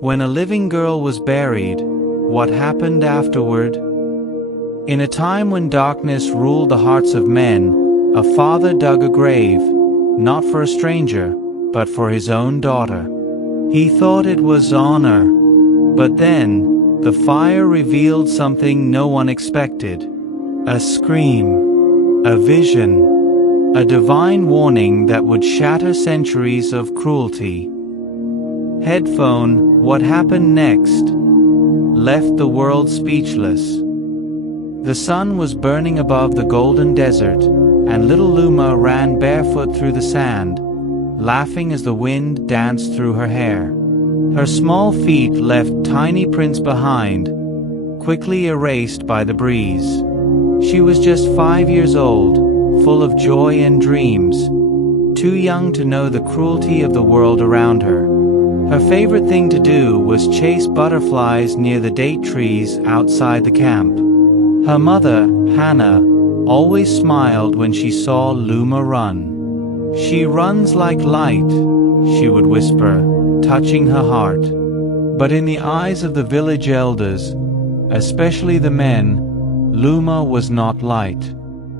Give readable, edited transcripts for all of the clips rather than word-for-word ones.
When a living girl was buried, what happened afterward? In a time when darkness ruled the hearts of men, a father dug a grave, not for a stranger, but for his own daughter. He thought it was honor, but then the fire revealed something no one expected. A scream, a vision, a divine warning that would shatter centuries of cruelty. Headphone, what happened next? Left the world speechless. The sun was burning above the golden desert, and little Luma ran barefoot through the sand, laughing as the wind danced through her hair. Her small feet left tiny prints behind, quickly erased by the breeze. She was just 5 years old, full of joy and dreams, too young to know the cruelty of the world around her. Her favorite thing to do was chase butterflies near the date trees outside the camp. Her mother, Hannah, always smiled when she saw Luma run. "She runs like light," she would whisper, touching her heart. But in the eyes of the village elders, especially the men, Luma was not light.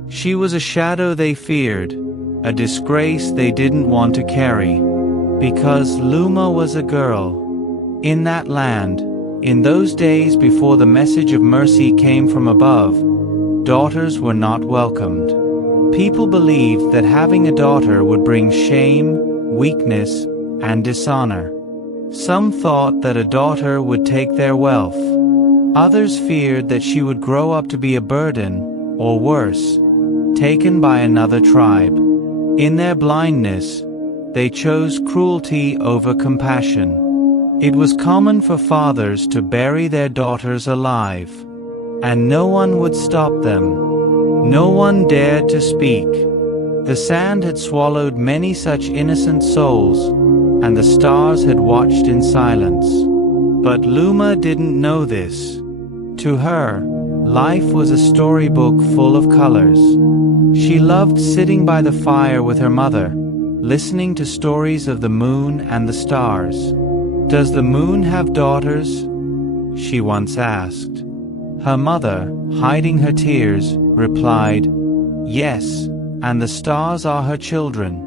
She was a shadow they feared, a disgrace they didn't want to carry. Because Luma was a girl. In that land, in those days before the message of mercy came from above, daughters were not welcomed. People believed that having a daughter would bring shame, weakness, and dishonor. Some thought that a daughter would take their wealth. Others feared that she would grow up to be a burden, or worse, taken by another tribe. In their blindness, they chose cruelty over compassion. It was common for fathers to bury their daughters alive, and no one would stop them. No one dared to speak. The sand had swallowed many such innocent souls, and the stars had watched in silence. But Luma didn't know this. To her, life was a storybook full of colors. She loved sitting by the fire with her mother, listening to stories of the moon and the stars. "Does the moon have daughters?" she once asked. Her mother, hiding her tears, replied, "Yes, and the stars are her children.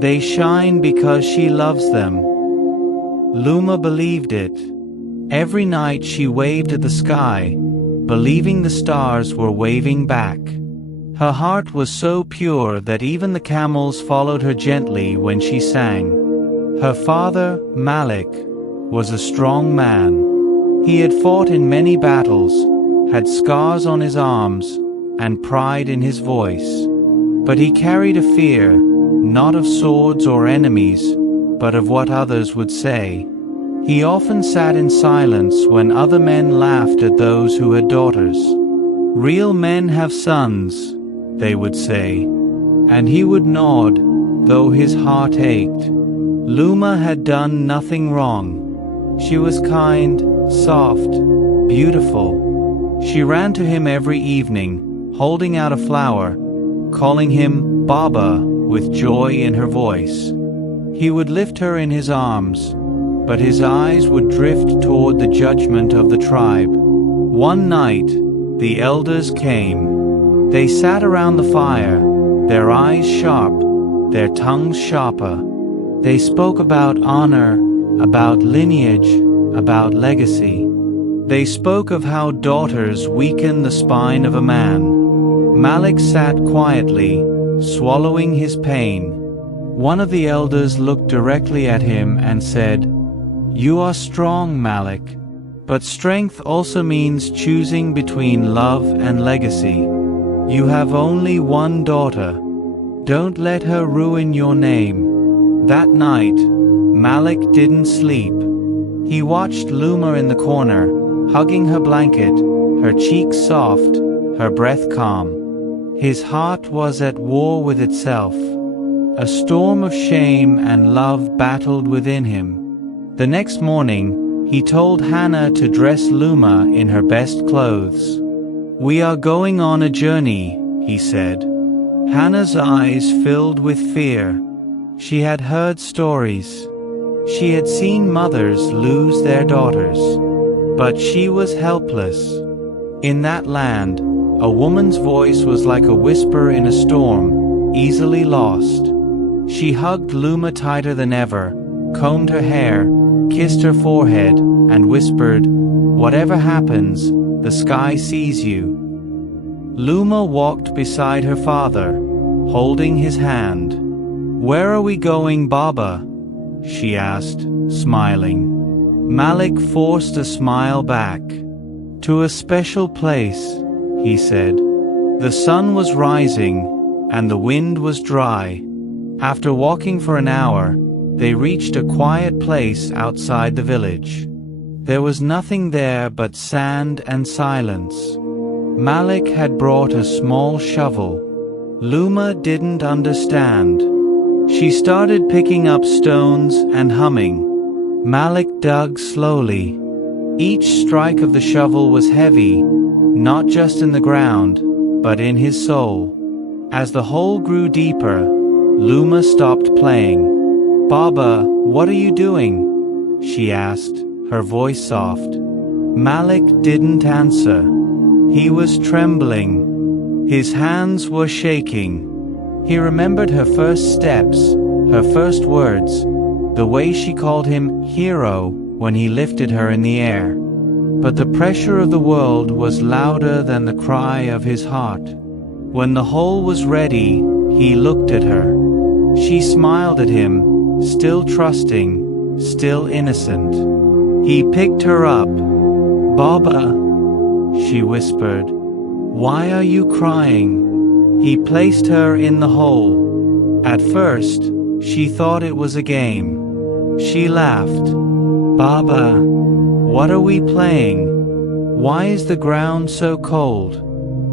They shine because she loves them." Luma believed it. Every night she waved at the sky, believing the stars were waving back. Her heart was so pure that even the camels followed her gently when she sang. Her father, Malik, was a strong man. He had fought in many battles, had scars on his arms, and pride in his voice. But he carried a fear, not of swords or enemies, but of what others would say. He often sat in silence when other men laughed at those who had daughters. "Real men have sons," they would say, and he would nod, though his heart ached. Luma had done nothing wrong. She was kind, soft, beautiful. She ran to him every evening, holding out a flower, calling him Baba with joy in her voice. He would lift her in his arms, but his eyes would drift toward the judgment of the tribe. One night, the elders came. They sat around the fire, their eyes sharp, their tongues sharper. They spoke about honor, about lineage, about legacy. They spoke of how daughters weaken the spine of a man. Malik sat quietly, swallowing his pain. One of the elders looked directly at him and said, "You are strong, Malik, but strength also means choosing between love and legacy. You have only one daughter. Don't let her ruin your name." That night, Malik didn't sleep. He watched Luma in the corner, hugging her blanket, her cheeks soft, her breath calm. His heart was at war with itself. A storm of shame and love battled within him. The next morning, he told Hannah to dress Luma in her best clothes. "We are going on a journey," he said. Hannah's eyes filled with fear. She had heard stories. She had seen mothers lose their daughters, but she was helpless. In that land, a woman's voice was like a whisper in a storm, easily lost. She hugged Luma tighter than ever, combed her hair, kissed her forehead, and whispered, "Whatever happens, the sky sees you." Luma walked beside her father, holding his hand. "Where are we going, Baba?" she asked, smiling. Malik forced a smile back. "To a special place," he said. The sun was rising, and the wind was dry. After walking for an hour, they reached a quiet place outside the village. There was nothing there but sand and silence. Malik had brought a small shovel. Luma didn't understand. She started picking up stones and humming. Malik dug slowly. Each strike of the shovel was heavy, not just in the ground, but in his soul. As the hole grew deeper, Luma stopped playing. "Baba, what are you doing?" she asked, her voice soft. Malik didn't answer. He was trembling. His hands were shaking. He remembered her first steps, her first words, the way she called him hero when he lifted her in the air. But the pressure of the world was louder than the cry of his heart. When the hole was ready, he looked at her. She smiled at him, still trusting, still innocent. He picked her up. "Baba," she whispered, "why are you crying?" He placed her in the hole. At first, she thought it was a game. She laughed. "Baba, what are we playing? Why is the ground so cold?"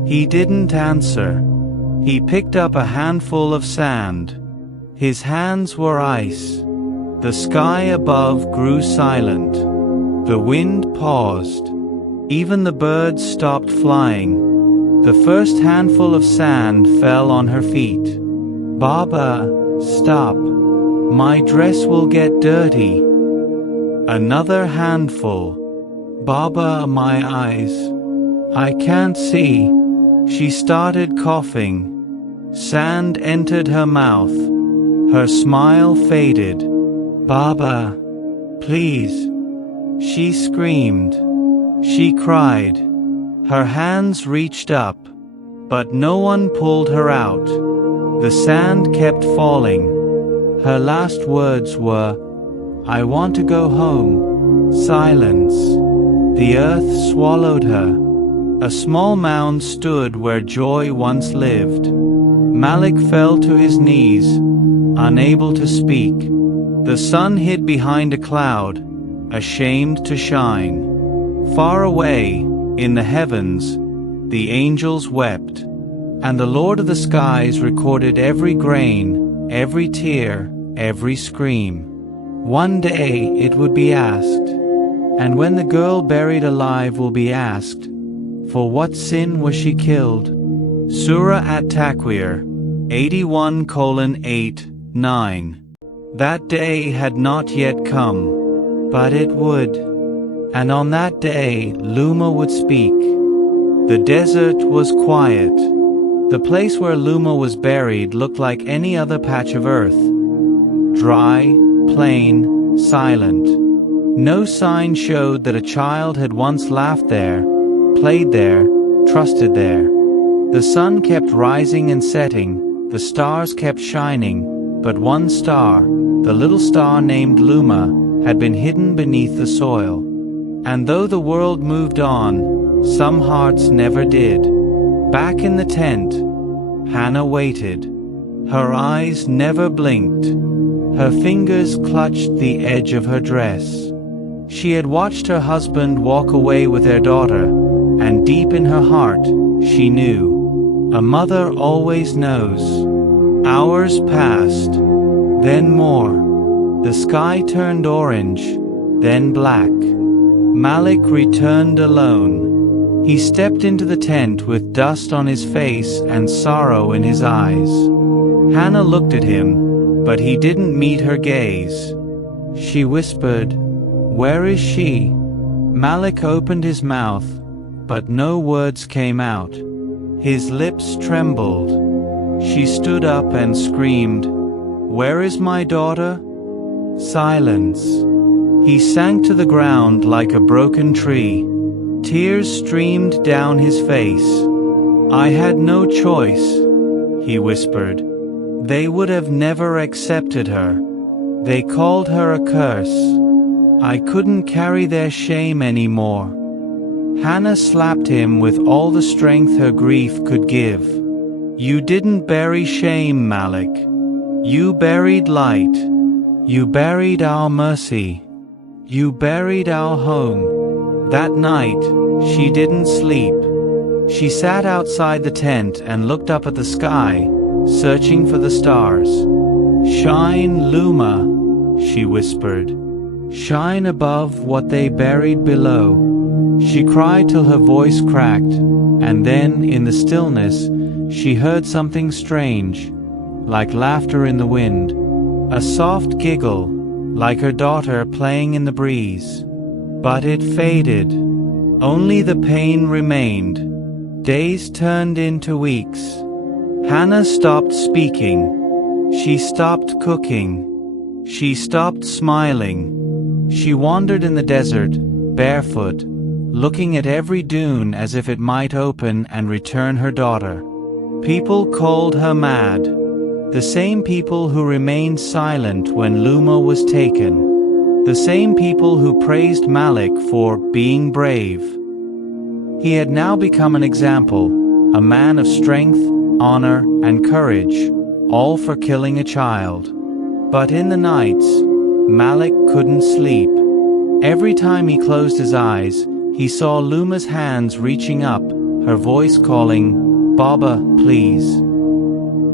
He didn't answer. He picked up a handful of sand. His hands were ice. The sky above grew silent. The wind paused. Even the birds stopped flying. The first handful of sand fell on her feet. "Baba, stop. My dress will get dirty." Another handful. "Baba, my eyes. I can't see." She started coughing. Sand entered her mouth. Her smile faded. "Baba, please." She screamed. She cried. Her hands reached up, but no one pulled her out. The sand kept falling. Her last words were, "I want to go home." Silence. The earth swallowed her. A small mound stood where joy once lived. Malik fell to his knees, unable to speak. The sun hid behind a cloud, ashamed to shine. Far away, in the heavens, the angels wept, and the Lord of the skies recorded every grain, every tear, every scream. One day it would be asked, and when the girl buried alive will be asked, for what sin was she killed? Surah at-Takwir, 81:8-9. That day had not yet come, but it would. And on that day, Luma would speak. The desert was quiet. The place where Luma was buried looked like any other patch of earth. Dry, plain, silent. No sign showed that a child had once laughed there, played there, trusted there. The sun kept rising and setting, the stars kept shining, but one star, the little star named Luma, had been hidden beneath the soil. And though the world moved on, some hearts never did. Back in the tent, Hannah waited. Her eyes never blinked. Her fingers clutched the edge of her dress. She had watched her husband walk away with their daughter, and deep in her heart, she knew. A mother always knows. Hours passed, then more. The sky turned orange, then black. Malik returned alone. He stepped into the tent with dust on his face and sorrow in his eyes. Hannah looked at him, but he didn't meet her gaze. she whispered. "Where is she?" Malik opened his mouth, but no words came out. His lips trembled. She stood up and screamed, "Where is my daughter?" Silence. He sank to the ground like a broken tree. Tears streamed down his face. "I had no choice," he whispered. "They would have never accepted her. They called her a curse. I couldn't carry their shame anymore." Hannah slapped him with all the strength her grief could give. "You didn't bury shame, Malik. You buried light. You buried our mercy. You buried our home." That night, she didn't sleep. She sat outside the tent and looked up at the sky, searching for the stars. "Shine, Luma," she whispered. "Shine above what they buried below." She cried till her voice cracked, and then, in the stillness, she heard something strange, like laughter in the wind. A soft giggle, like her daughter playing in the breeze. But it faded. Only the pain remained. Days turned into weeks. Hannah stopped speaking. She stopped cooking. She stopped smiling. She wandered in the desert, barefoot, looking at every dune as if it might open and return her daughter. People called her mad. The same people who remained silent when Luma was taken. The same people who praised Malik for being brave. He had now become an example, a man of strength, honor, and courage, all for killing a child. But in the nights, Malik couldn't sleep. Every time he closed his eyes, he saw Luma's hands reaching up, her voice calling, "Baba, please."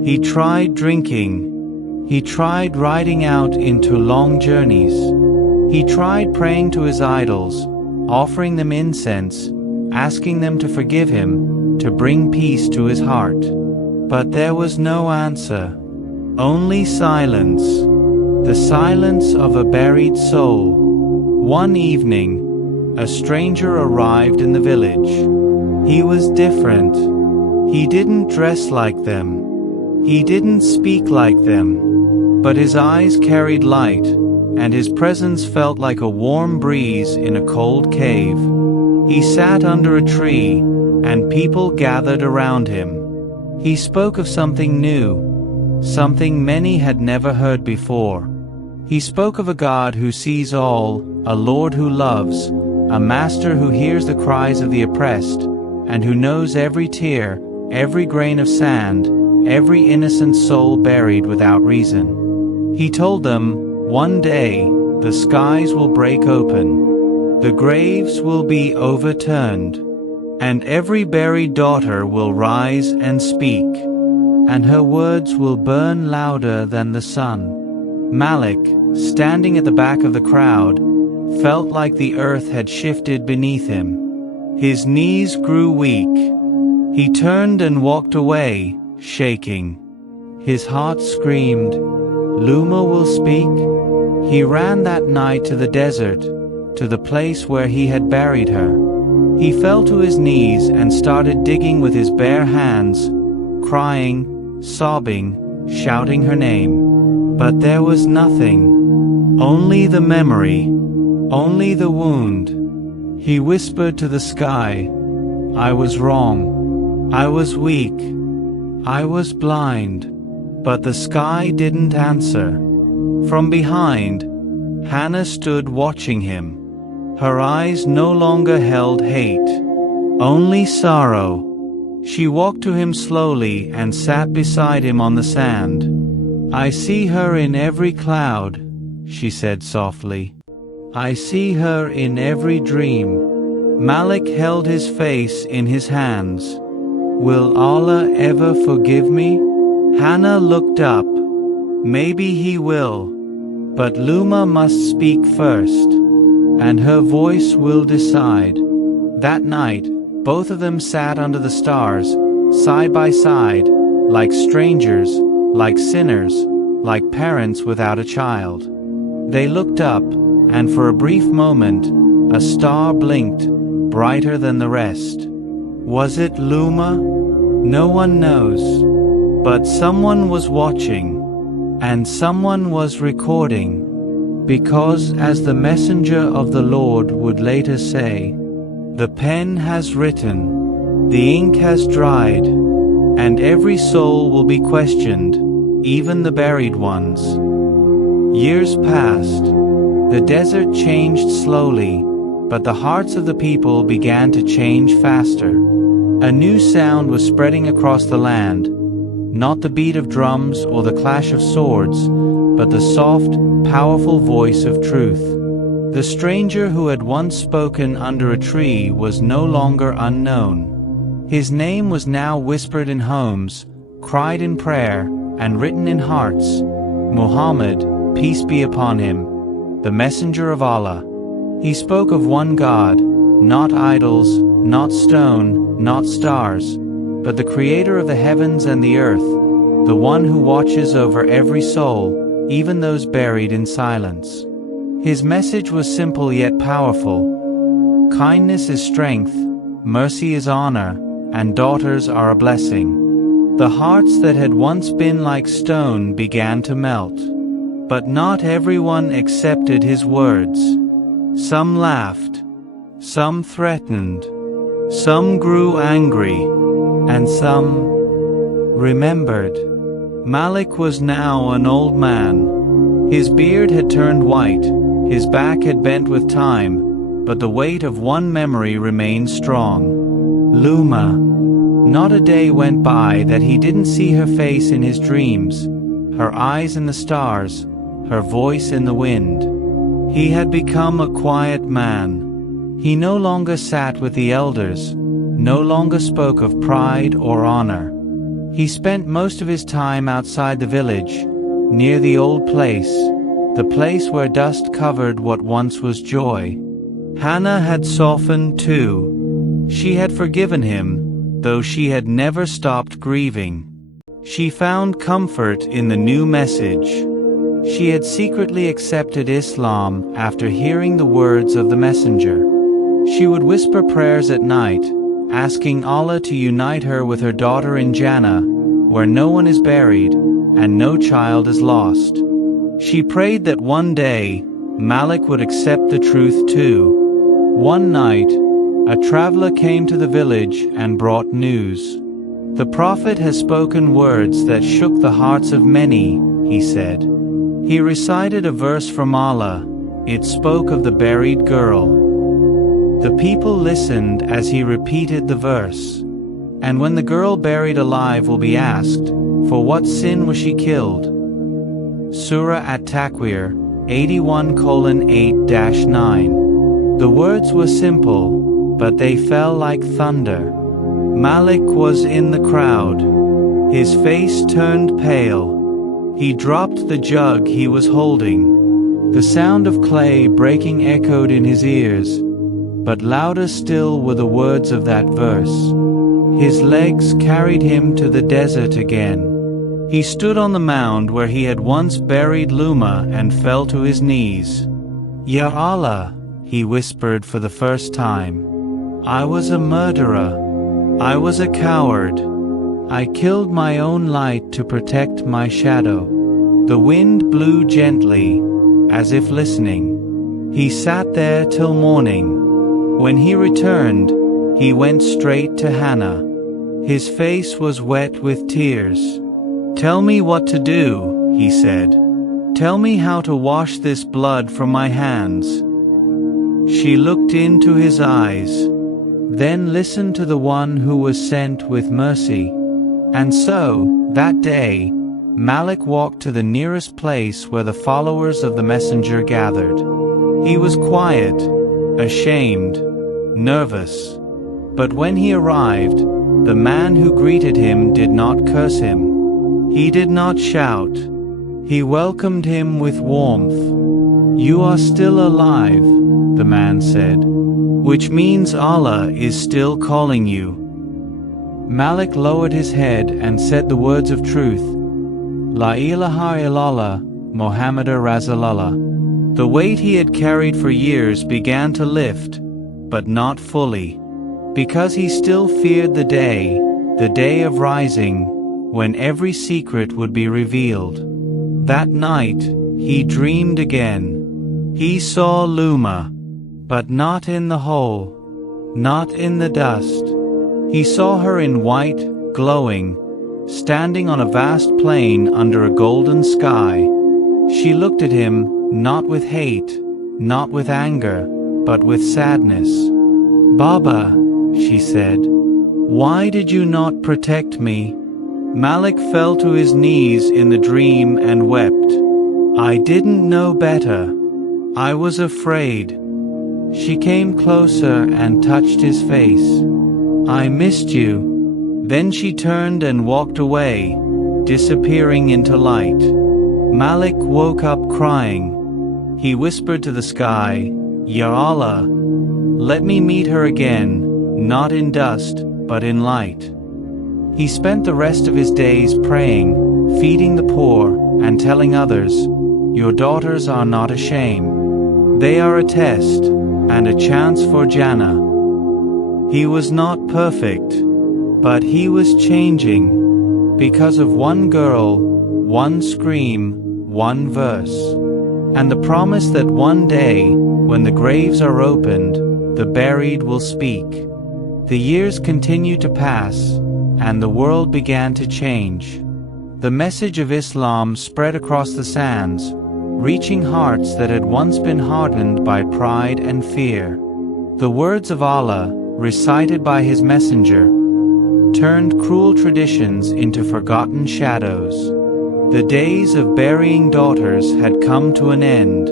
He tried drinking. He tried riding out into long journeys. He tried praying to his idols, offering them incense, asking them to forgive him, to bring peace to his heart. But there was no answer. Only silence. The silence of a buried soul. One evening, a stranger arrived in the village. He was different. He didn't dress like them. He didn't speak like them. But his eyes carried light, and his presence felt like a warm breeze in a cold cave. He sat under a tree, and people gathered around him. He spoke of something new, something many had never heard before. He spoke of a God who sees all, a Lord who loves, a Master who hears the cries of the oppressed, and who knows every tear, every grain of sand, every innocent soul buried without reason. He told them, one day, the skies will break open, the graves will be overturned, and every buried daughter will rise and speak, and her words will burn louder than the sun. Malik, standing at the back of the crowd, felt like the earth had shifted beneath him. His knees grew weak. He turned and walked away, shaking. His heart screamed, "Luma will speak?" He ran that night to the desert, to the place where he had buried her. He fell to his knees and started digging with his bare hands, crying, sobbing, shouting her name. But there was nothing. Only the memory. Only the wound. He whispered to the sky, "I was wrong. I was weak. I was blind." But the sky didn't answer. From behind, Hannah stood watching him. Her eyes no longer held hate, only sorrow. She walked to him slowly and sat beside him on the sand. "I see her in every cloud," she said softly. "I see her in every dream." Malik held his face in his hands. "Will Allah ever forgive me?" Hannah looked up. "Maybe he will. But Luma must speak first, and her voice will decide." That night, both of them sat under the stars, side by side, like strangers, like sinners, like parents without a child. They looked up, and for a brief moment, a star blinked, brighter than the rest. Was it Luma? No one knows. But someone was watching, and someone was recording. Because, as the messenger of the Lord would later say, the pen has written, the ink has dried, and every soul will be questioned, even the buried ones. Years passed. The desert changed slowly, but the hearts of the people began to change faster. A new sound was spreading across the land, not the beat of drums or the clash of swords, but the soft, powerful voice of truth. The stranger who had once spoken under a tree was no longer unknown. His name was now whispered in homes, cried in prayer, and written in hearts. Muhammad, peace be upon him, the messenger of Allah. He spoke of one God, not idols, not stone, not stars, but the creator of the heavens and the earth, the one who watches over every soul, even those buried in silence. His message was simple yet powerful. Kindness is strength, mercy is honor, and daughters are a blessing. The hearts that had once been like stone began to melt. But not everyone accepted his words. Some laughed, some threatened, some grew angry, and some remembered. Malik was now an old man. His beard had turned white, his back had bent with time, but the weight of one memory remained strong. Luma. Not a day went by that he didn't see her face in his dreams, her eyes in the stars, her voice in the wind. He had become a quiet man. He no longer sat with the elders, no longer spoke of pride or honor. He spent most of his time outside the village, near the old place, the place where dust covered what once was joy. Hannah had softened too. She had forgiven him, though she had never stopped grieving. She found comfort in the new message. She had secretly accepted Islam after hearing the words of the messenger. She would whisper prayers at night, asking Allah to unite her with her daughter in Jannah, where no one is buried and no child is lost. She prayed that one day, Malik would accept the truth too. One night, a traveler came to the village and brought news. The Prophet has spoken words that shook the hearts of many, he said. He recited a verse from Allah. It spoke of the buried girl. The people listened as he repeated the verse. And when the girl buried alive will be asked, for what sin was she killed? Surah At-Takwir, 81:8-9. The words were simple, but they fell like thunder. Malik was in the crowd. His face turned pale. He dropped the jug he was holding. The sound of clay breaking echoed in his ears, but louder still were the words of that verse. His legs carried him to the desert again. He stood on the mound where he had once buried Luma and fell to his knees. Ya Allah, he whispered for the first time. I was a murderer. I was a coward. I killed my own light to protect my shadow. The wind blew gently, as if listening. He sat there till morning. When he returned, he went straight to Hannah. His face was wet with tears. Tell me what to do, he said. Tell me how to wash this blood from my hands. She looked into his eyes, then listened to the one who was sent with mercy. And so, that day, Malik walked to the nearest place where the followers of the messenger gathered. He was quiet, ashamed, nervous. But when he arrived, the man who greeted him did not curse him. He did not shout. He welcomed him with warmth. You are still alive, the man said, which means Allah is still calling you. Malik lowered his head and said the words of truth. La ilaha illallah, Muhammadur Rasulullah. The weight he had carried for years began to lift, but not fully, because he still feared the day of rising, when every secret would be revealed. That night, he dreamed again. He saw Luma, but not in the hole, not in the dust. He saw her in white, glowing, standing on a vast plain under a golden sky. She looked at him, not with hate, not with anger, but with sadness. "Baba," she said, "why did you not protect me?" Malik fell to his knees in the dream and wept. "I didn't know better. I was afraid." She came closer and touched his face. "I missed you." Then she turned and walked away, disappearing into light. Malik woke up crying. He whispered to the sky, "Ya Allah, let me meet her again, not in dust, but in light." He spent the rest of his days praying, feeding the poor, and telling others, "Your daughters are not a shame. They are a test, and a chance for Jannah." He was not perfect, but he was changing, because of one girl, one scream, one verse, and the promise that one day, when the graves are opened, the buried will speak. The years continued to pass, and the world began to change. The message of Islam spread across the sands, reaching hearts that had once been hardened by pride and fear. The words of Allah, recited by His messenger, turned cruel traditions into forgotten shadows. The days of burying daughters had come to an end,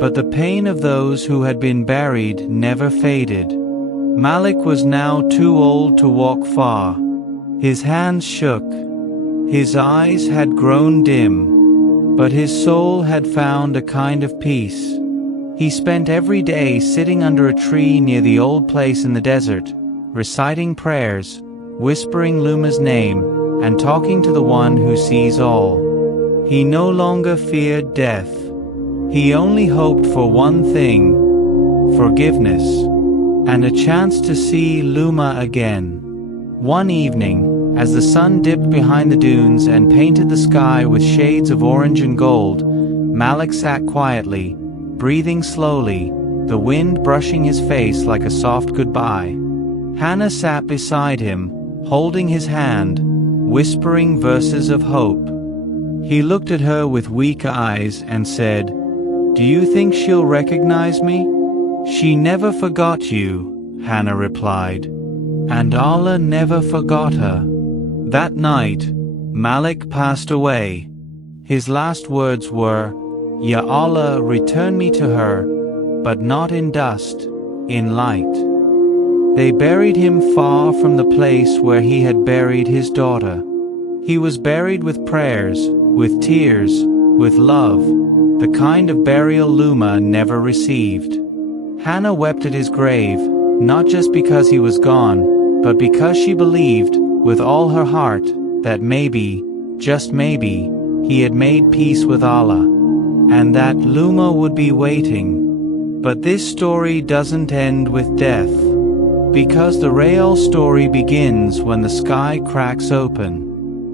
but the pain of those who had been buried never faded. Malik was now too old to walk far. His hands shook. His eyes had grown dim, but his soul had found a kind of peace. He spent every day sitting under a tree near the old place in the desert, reciting prayers, whispering Luma's name, and talking to the one who sees all. He no longer feared death. He only hoped for one thing: forgiveness, and a chance to see Luma again. One evening, as the sun dipped behind the dunes and painted the sky with shades of orange and gold, Malik sat quietly, breathing slowly, the wind brushing his face like a soft goodbye. Hannah sat beside him, holding his hand, whispering verses of hope. He looked at her with weak eyes and said, "Do you think she'll recognize me?" "She never forgot you," Hannah replied, "and Allah never forgot her." That night, Malik passed away. His last words were, "Ya Allah, return me to her, but not in dust, in light." They buried him far from the place where he had buried his daughter. He was buried with prayers, with tears, with love, the kind of burial Luma never received. Hannah wept at his grave, not just because he was gone, but because she believed, with all her heart, that maybe, just maybe, he had made peace with Allah, and that Luma would be waiting. But this story doesn't end with death, because the real story begins when the sky cracks open.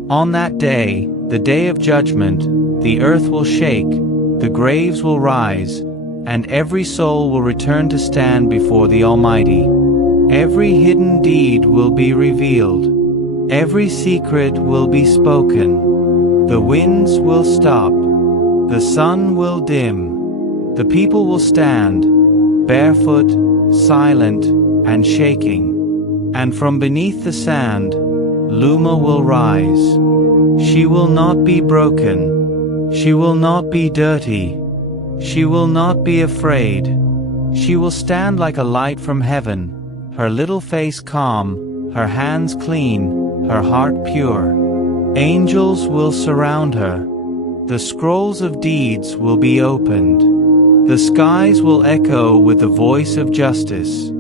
On that day, the day of judgment, the earth will shake, the graves will rise, and every soul will return to stand before the Almighty. Every hidden deed will be revealed. Every secret will be spoken. The winds will stop. The sun will dim. The people will stand, barefoot, silent, and shaking. And from beneath the sand, Luma will rise. She will not be broken. She will not be dirty. She will not be afraid. She will stand like a light from heaven, her little face calm, her hands clean, her heart pure. Angels will surround her. The scrolls of deeds will be opened. The skies will echo with the voice of justice.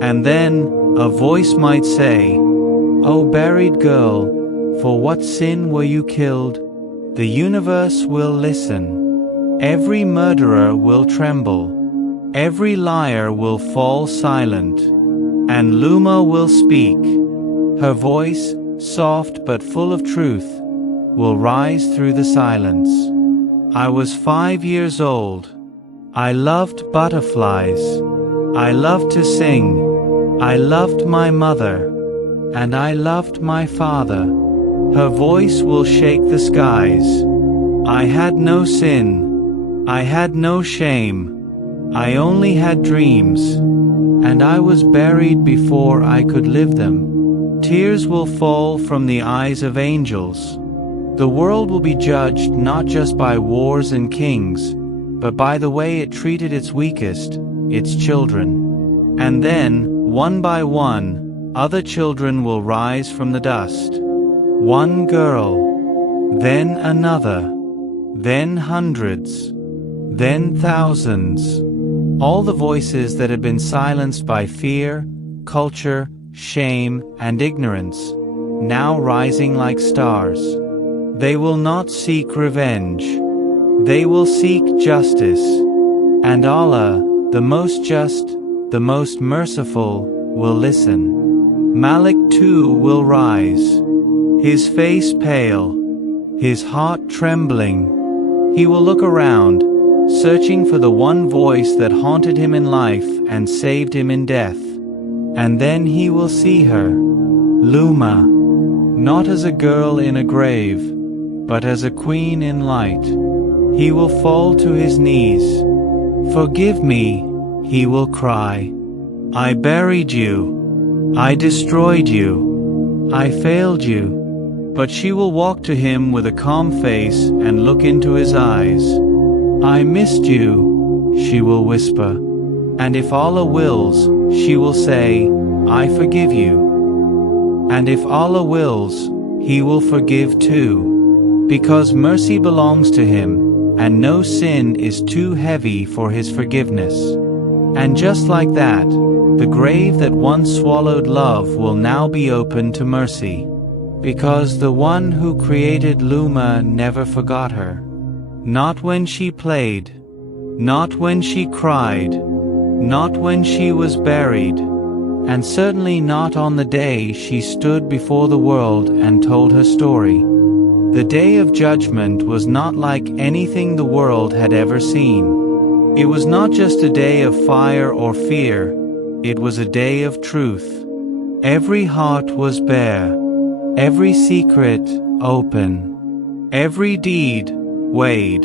And then, a voice might say, "O buried girl, for what sin were you killed?" The universe will listen. Every murderer will tremble. Every liar will fall silent. And Luma will speak. Her voice, soft but full of truth, will rise through the silence. I was 5 years old. I loved butterflies. I loved to sing. I loved my mother. And I loved my father. Her voice will shake the skies. I had no sin. I had no shame. I only had dreams. And I was buried before I could live them. Tears will fall from the eyes of angels. The world will be judged not just by wars and kings, but by the way it treated its weakest, its children. And then, one by one, other children will rise from the dust. One girl, then another, then hundreds, then thousands. All the voices that had been silenced by fear, culture, shame, and ignorance, now rising like stars. They will not seek revenge. They will seek justice. And Allah, the most just, the most merciful, will listen. Malik too will rise, his face pale, his heart trembling. He will look around, searching for the one voice that haunted him in life and saved him in death. And then he will see her, Luma, not as a girl in a grave, but as a queen in light. He will fall to his knees. Forgive me, he will cry. I buried you. I destroyed you. I failed you. But she will walk to him with a calm face and look into his eyes. I missed you, she will whisper. And if Allah wills, she will say, I forgive you. And if Allah wills, He will forgive too. Because mercy belongs to Him, and no sin is too heavy for His forgiveness. And just like that, the grave that once swallowed love will now be open to mercy. Because the one who created Luma never forgot her. Not when she played, not when she cried, not when she was buried, and certainly not on the day she stood before the world and told her story. The day of judgment was not like anything the world had ever seen. It was not just a day of fire or fear, it was a day of truth. Every heart was bare, every secret open, every deed weighed.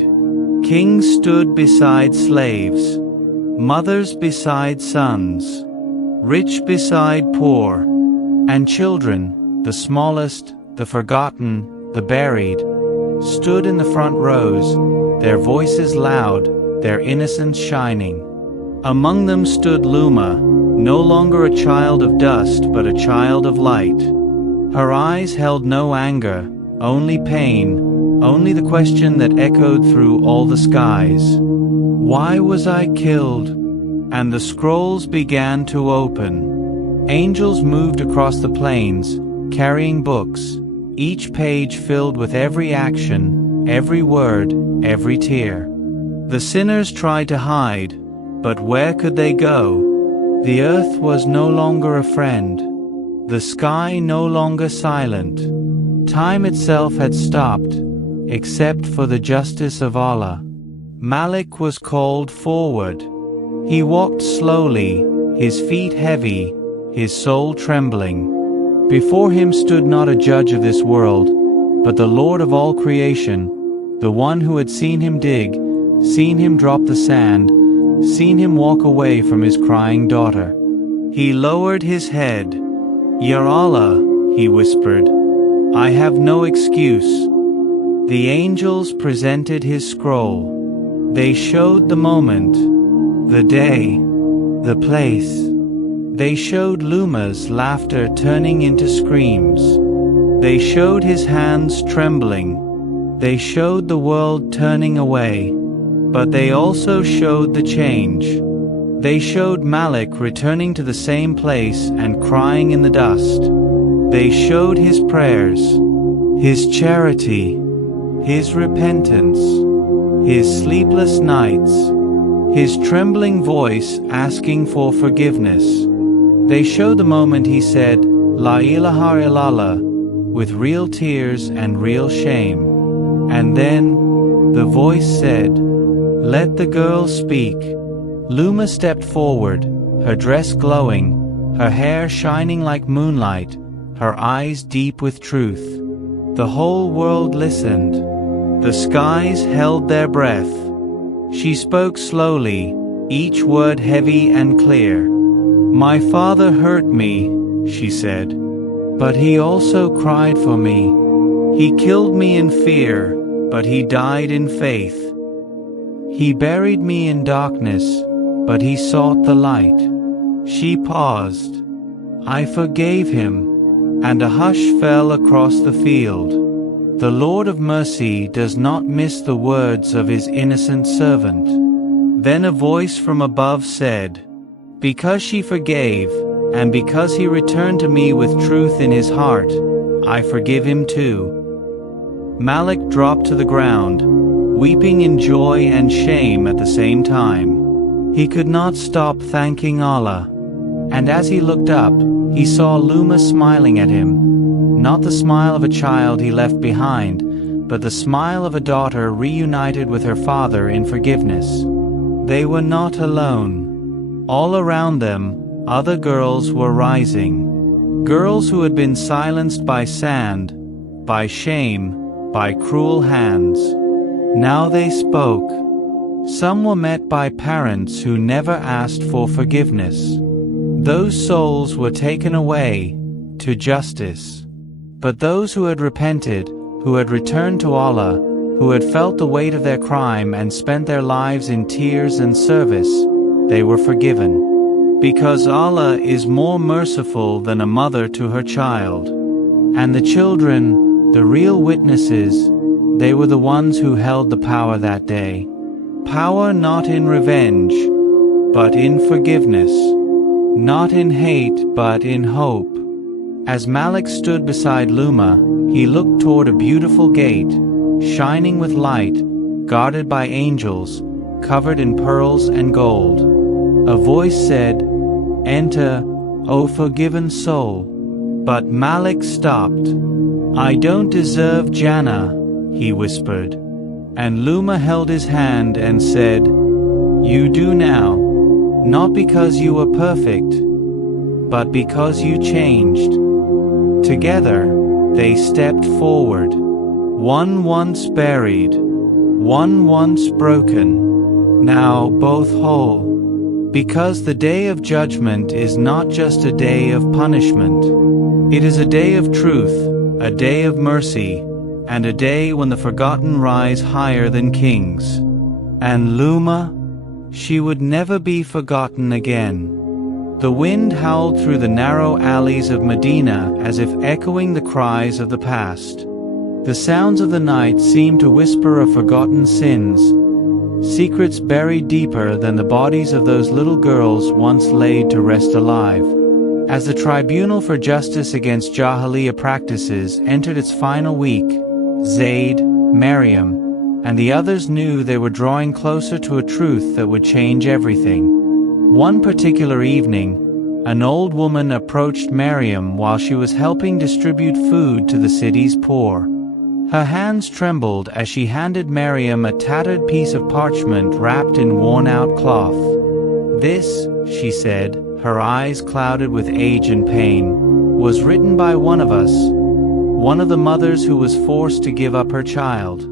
Kings stood beside slaves, mothers beside sons, rich beside poor, and children, the smallest, the forgotten, the buried, stood in the front rows, their voices loud, their innocence shining. Among them stood Luma, no longer a child of dust but a child of light. Her eyes held no anger, only pain, only the question that echoed through all the skies. Why was I killed? And the scrolls began to open. Angels moved across the plains, carrying books, each page filled with every action, every word, every tear. The sinners tried to hide, but where could they go? The earth was no longer a friend, the sky no longer silent. Time itself had stopped, except for the justice of Allah. Malik was called forward. He walked slowly, his feet heavy, his soul trembling. Before him stood not a judge of this world, but the Lord of all creation, the one who had seen him dig, seen him drop the sand, seen him walk away from his crying daughter. He lowered his head. Ya Allah, he whispered, I have no excuse. The angels presented his scroll. They showed the moment, the day, the place. They showed Luma's laughter turning into screams. They showed his hands trembling. They showed the world turning away. But they also showed the change. They showed Malik returning to the same place and crying in the dust. They showed his prayers, his charity, his repentance, his sleepless nights, his trembling voice asking for forgiveness. They show the moment he said, La ilaha illallah, with real tears and real shame. And then, the voice said, Let the girl speak. Luma stepped forward, her dress glowing, her hair shining like moonlight, her eyes deep with truth. The whole world listened. The skies held their breath. She spoke slowly, each word heavy and clear. My father hurt me, she said, but he also cried for me. He killed me in fear, but he died in faith. He buried me in darkness, but he sought the light. She paused. I forgave him, and a hush fell across the field. The Lord of mercy does not miss the words of his innocent servant. Then a voice from above said, Because she forgave, and because he returned to me with truth in his heart, I forgive him too. Malik dropped to the ground, weeping in joy and shame at the same time. He could not stop thanking Allah. And as he looked up, he saw Luma smiling at him. Not the smile of a child he left behind, but the smile of a daughter reunited with her father in forgiveness. They were not alone. All around them, other girls were rising. Girls who had been silenced by sand, by shame, by cruel hands. Now they spoke. Some were met by parents who never asked for forgiveness. Those souls were taken away to justice. But those who had repented, who had returned to Allah, who had felt the weight of their crime and spent their lives in tears and service, they were forgiven. Because Allah is more merciful than a mother to her child. And the children, the real witnesses, they were the ones who held the power that day. Power not in revenge, but in forgiveness. Not in hate, but in hope. As Malik stood beside Luma, he looked toward a beautiful gate, shining with light, guarded by angels, covered in pearls and gold. A voice said, Enter, O forgiven soul. But Malik stopped. I don't deserve Jannah, he whispered. And Luma held his hand and said, You do now, not because you were perfect, but because you changed. Together, they stepped forward. One once buried, one once broken, now both whole. Because the day of judgment is not just a day of punishment. It is a day of truth, a day of mercy, and a day when the forgotten rise higher than kings. And Luma, she would never be forgotten again. The wind howled through the narrow alleys of Medina as if echoing the cries of the past. The sounds of the night seemed to whisper of forgotten sins, secrets buried deeper than the bodies of those little girls once laid to rest alive. As the Tribunal for Justice Against Jahiliyyah Practices entered its final week, Zayd, Maryam, and the others knew they were drawing closer to a truth that would change everything. One particular evening, an old woman approached Maryam while she was helping distribute food to the city's poor. Her hands trembled as she handed Maryam a tattered piece of parchment wrapped in worn-out cloth. This, she said, her eyes clouded with age and pain, was written by one of us, one of the mothers who was forced to give up her child.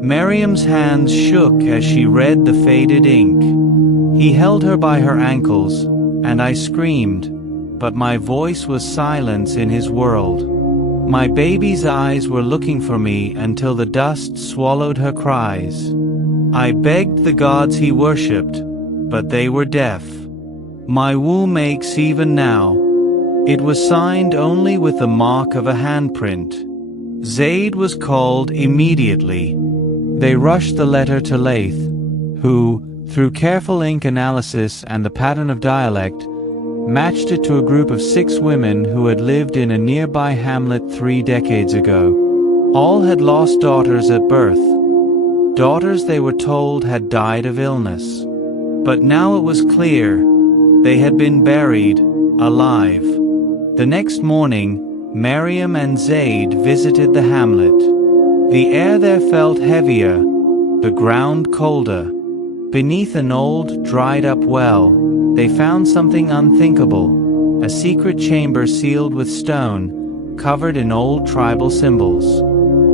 Maryam's hands shook as she read the faded ink. He held her by her ankles, and I screamed, but my voice was silence in his world. My baby's eyes were looking for me until the dust swallowed her cries. I begged the gods he worshipped, but they were deaf. My womb aches even now. It was signed only with the mark of a handprint. Zayd was called immediately. They rushed the letter to Laith, who, through careful ink analysis and the pattern of dialect, matched it to a group of 6 women who had lived in a nearby hamlet 3 decades ago. All had lost daughters at birth, daughters they were told had died of illness. But now it was clear, they had been buried, alive. The next morning, Miriam and Zaid visited the hamlet. The air there felt heavier, the ground colder. Beneath an old, dried-up well, they found something unthinkable, a secret chamber sealed with stone, covered in old tribal symbols.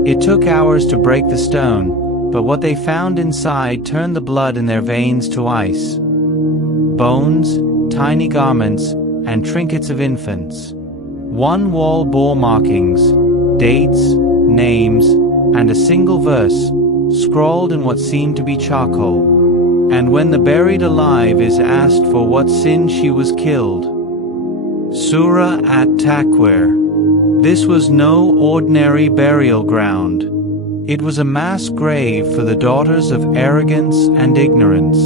It took hours to break the stone, but what they found inside turned the blood in their veins to ice. Bones, tiny garments, and trinkets of infants. One wall bore markings, dates, names, and a single verse, scrawled in what seemed to be charcoal. And when the buried alive is asked for what sin she was killed. Surah at-Takwir. This was no ordinary burial ground. It was a mass grave for the daughters of arrogance and ignorance.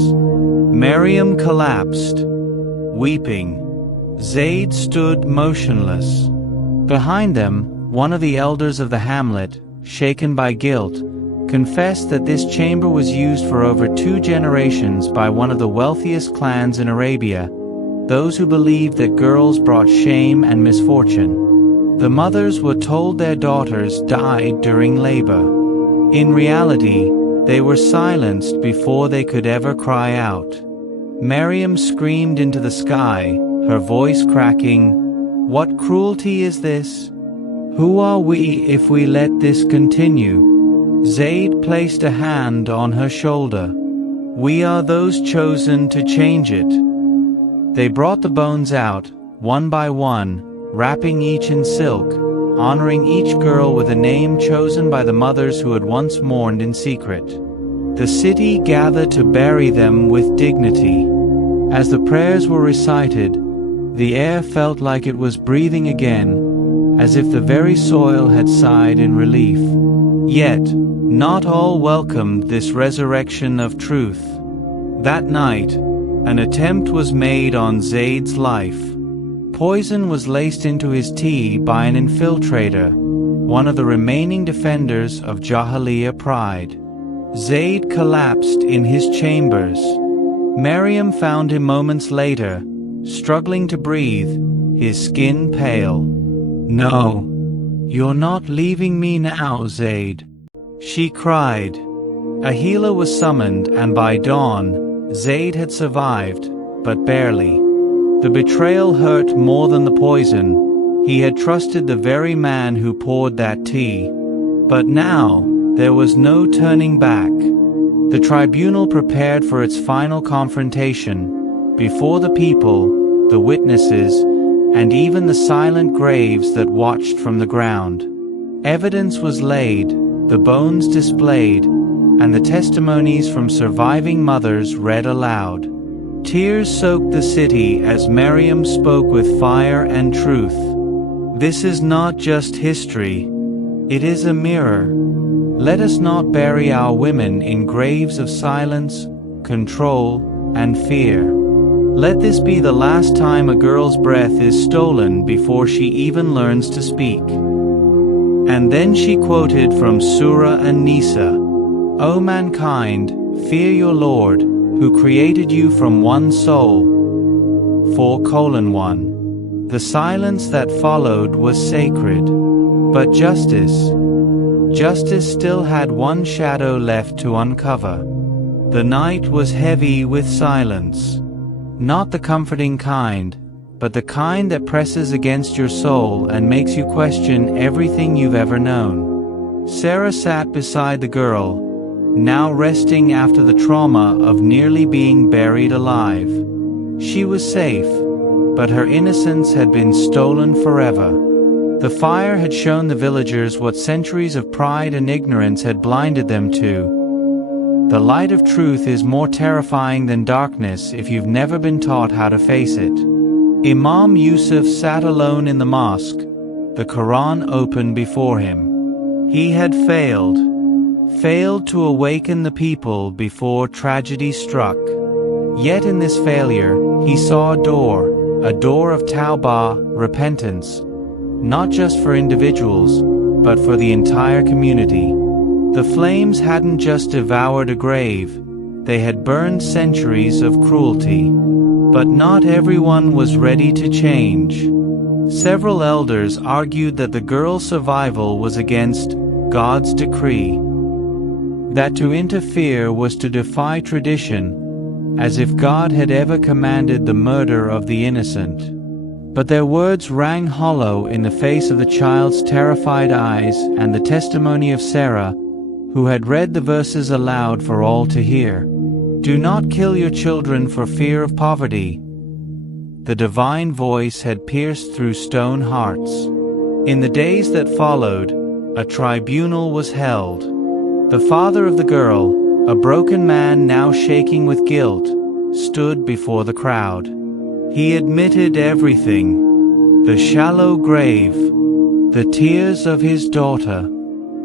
Miriam collapsed, weeping. Zaid stood motionless. Behind them, one of the elders of the hamlet, shaken by guilt, confessed that this chamber was used for over 2 generations by one of the wealthiest clans in Arabia, those who believed that girls brought shame and misfortune. The mothers were told their daughters died during labor. In reality, they were silenced before they could ever cry out. Miriam screamed into the sky, her voice cracking, "What cruelty is this? Who are we if we let this continue?" Zaid placed a hand on her shoulder. "We are those chosen to change it." They brought the bones out, one by one, wrapping each in silk, honoring each girl with a name chosen by the mothers who had once mourned in secret. The city gathered to bury them with dignity. As the prayers were recited, the air felt like it was breathing again, as if the very soil had sighed in relief. Yet, not all welcomed this resurrection of truth. That night, an attempt was made on Zaid's life. Poison was laced into his tea by an infiltrator, one of the remaining defenders of Jahiliyyah pride. Zaid collapsed in his chambers. Miriam found him moments later, struggling to breathe, his skin pale. "No, you're not leaving me now, Zaid," she cried. A healer was summoned, and by dawn, Zaid had survived, but barely. The betrayal hurt more than the poison. He had trusted the very man who poured that tea. But now, there was no turning back. The tribunal prepared for its final confrontation, before the people, the witnesses, and even the silent graves that watched from the ground. Evidence was laid, the bones displayed, and the testimonies from surviving mothers read aloud. Tears soaked the city as Miriam spoke with fire and truth. This is not just history. It is a mirror. Let us not bury our women in graves of silence, control, and fear. Let this be the last time a girl's breath is stolen before she even learns to speak. And then she quoted from Surah An-Nisa, "O mankind, fear your Lord, who created you from one soul." 4:1. The silence that followed was sacred. But justice still had one shadow left to uncover. The night was heavy with silence. Not the comforting kind, but the kind that presses against your soul and makes you question everything you've ever known. Sarah sat beside the girl, now resting after the trauma of nearly being buried alive. She was safe, but her innocence had been stolen forever. The fire had shown the villagers what centuries of pride and ignorance had blinded them to. The light of truth is more terrifying than darkness if you've never been taught how to face it. Imam Yusuf sat alone in the mosque, the Quran open before him. He had failed to awaken the people before tragedy struck. Yet in this failure, he saw a door of tawbah, repentance, not just for individuals, but for the entire community. The flames hadn't just devoured a grave, they had burned centuries of cruelty. But not everyone was ready to change. Several elders argued that the girl's survival was against God's decree, that to interfere was to defy tradition, as if God had ever commanded the murder of the innocent. But their words rang hollow in the face of the child's terrified eyes and the testimony of Sarah, who had read the verses aloud for all to hear. "Do not kill your children for fear of poverty." The divine voice had pierced through stone hearts. In the days that followed, a tribunal was held. The father of the girl, a broken man now shaking with guilt, stood before the crowd. He admitted everything: the shallow grave, the tears of his daughter,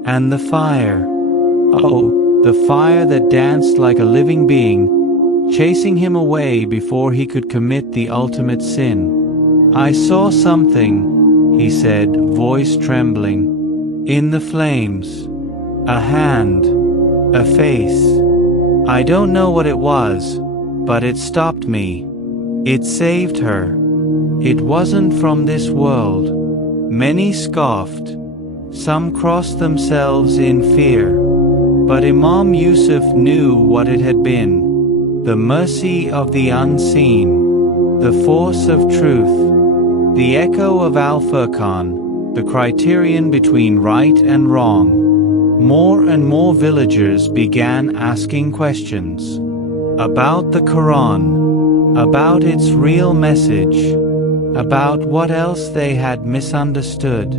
and the fire. Oh, the fire that danced like a living being, chasing him away before he could commit the ultimate sin. "I saw something," he said, voice trembling. "In the flames. A hand. A face. I don't know what it was, but it stopped me. It saved her. It wasn't from this world." Many scoffed. Some crossed themselves in fear. But Imam Yusuf knew what it had been. The mercy of the unseen, the force of truth, the echo of Al-Furqan, the criterion between right and wrong. More and more villagers began asking questions about the Quran, about its real message, about what else they had misunderstood.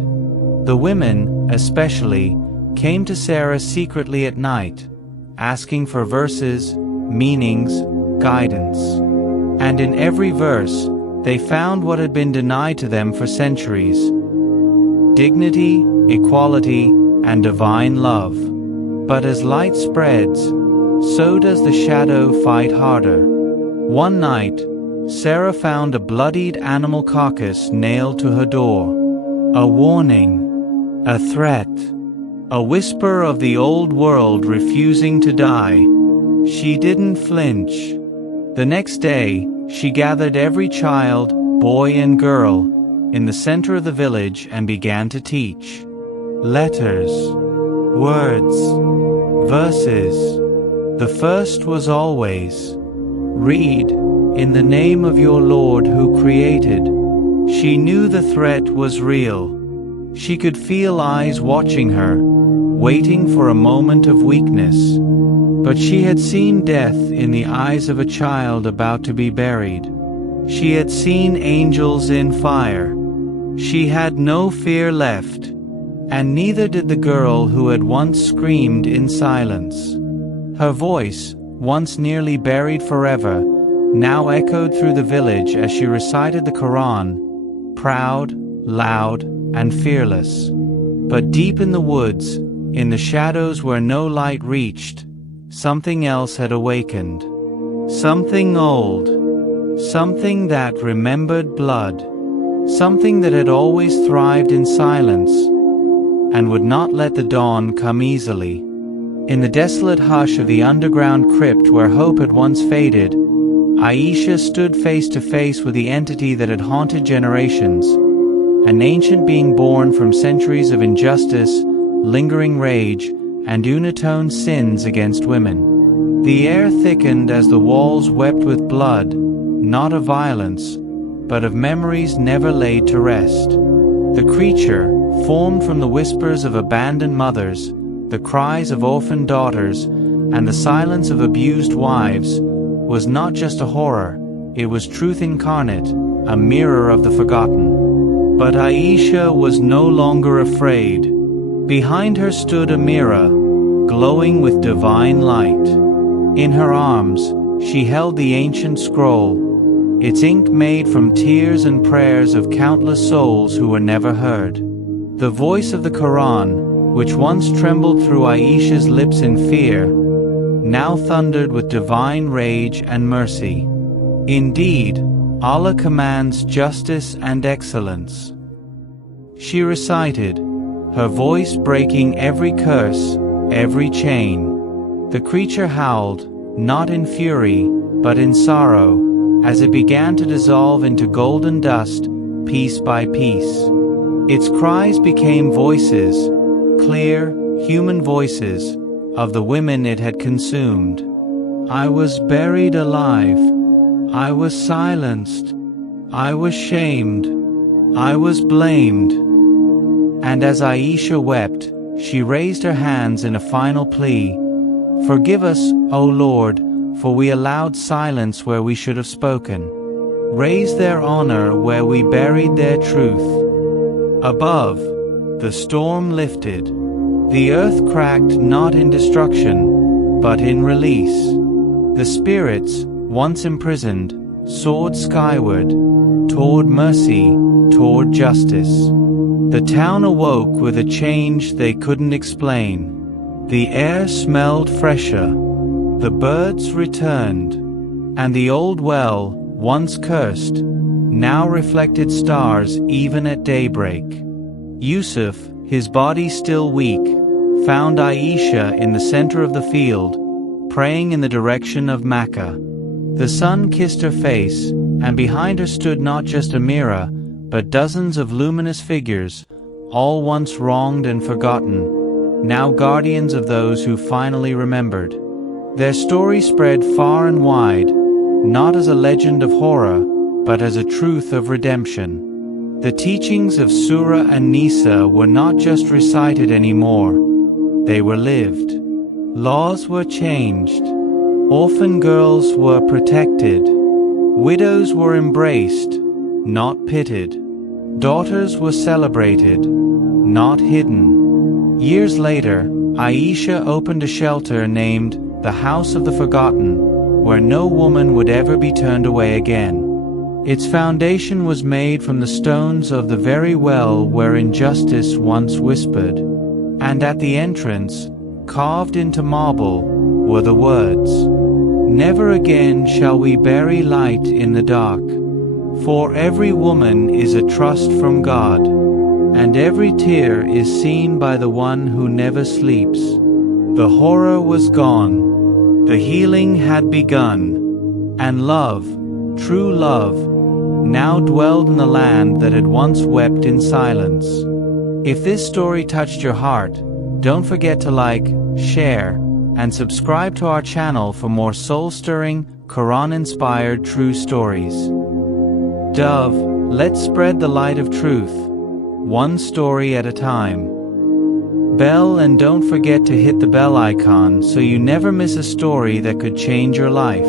The women, especially, came to Sarah secretly at night, asking for verses, meanings, guidance. And in every verse, they found what had been denied to them for centuries: dignity, equality, and divine love. But as light spreads, so does the shadow fight harder. One night, Sarah found a bloodied animal carcass nailed to her door. A warning, a threat, a whisper of the old world refusing to die. She didn't flinch. The next day, she gathered every child, boy and girl, in the center of the village and began to teach. Letters, words, verses. The first was always, "Read, in the name of your Lord who created." She knew the threat was real. She could feel eyes watching her, waiting for a moment of weakness. But she had seen death in the eyes of a child about to be buried. She had seen angels in fire. She had no fear left, and neither did the girl who had once screamed in silence. Her voice, once nearly buried forever, now echoed through the village as she recited the Quran, proud, loud, and fearless. But deep in the woods, in the shadows where no light reached, something else had awakened. Something old. Something that remembered blood. Something that had always thrived in silence and would not let the dawn come easily. In the desolate hush of the underground crypt where hope had once faded, Aisha stood face to face with the entity that had haunted generations, an ancient being born from centuries of injustice, lingering rage, and unitoned sins against women. The air thickened as the walls wept with blood, not of violence, but of memories never laid to rest. The creature, formed from the whispers of abandoned mothers, the cries of orphaned daughters, and the silence of abused wives, was not just a horror, it was truth incarnate, a mirror of the forgotten. But Aisha was no longer afraid. Behind her stood a mirror, glowing with divine light. In her arms, she held the ancient scroll, its ink made from tears and prayers of countless souls who were never heard. The voice of the Quran, which once trembled through Aisha's lips in fear, now thundered with divine rage and mercy. Indeed, Allah commands justice and excellence. She recited, her voice breaking every curse, every chain. The creature howled, not in fury, but in sorrow, as it began to dissolve into golden dust, piece by piece. Its cries became voices, clear, human voices, of the women it had consumed. I was buried alive. I was silenced. I was shamed. I was blamed. And as Aisha wept, she raised her hands in a final plea. Forgive us, O Lord, for we allowed silence where we should have spoken. Raise their honor where we buried their truth. Above, the storm lifted. The earth cracked not in destruction, but in release. The spirits, once imprisoned, soared skyward, toward mercy, toward justice. The town awoke with a change they couldn't explain. The air smelled fresher. The birds returned. And the old well, once cursed, now reflected stars even at daybreak. Yusuf, his body still weak, found Aisha in the center of the field, praying in the direction of Makkah. The sun kissed her face, and behind her stood not just a mirror, but dozens of luminous figures, all once wronged and forgotten, now guardians of those who finally remembered. Their story spread far and wide, not as a legend of horror, but as a truth of redemption. The teachings of Surah and Nisa were not just recited anymore, they were lived. Laws were changed. Orphan girls were protected. Widows were embraced, not pitted. Daughters were celebrated, not hidden. Years later, Aisha opened a shelter named the House of the Forgotten, where no woman would ever be turned away again. Its foundation was made from the stones of the very well where injustice once whispered, and at the entrance, carved into marble, were the words, "Never again shall we bury light in the dark. For every woman is a trust from God, and every tear is seen by the one who never sleeps." The horror was gone, the healing had begun, and love, true love, now dwelled in the land that had once wept in silence. If this story touched your heart, don't forget to like, share, and subscribe to our channel for more soul-stirring, Quran-inspired true stories. Dove, let's spread the light of truth, one story at a time. Bell, and don't forget to hit the bell icon so you never miss a story that could change your life.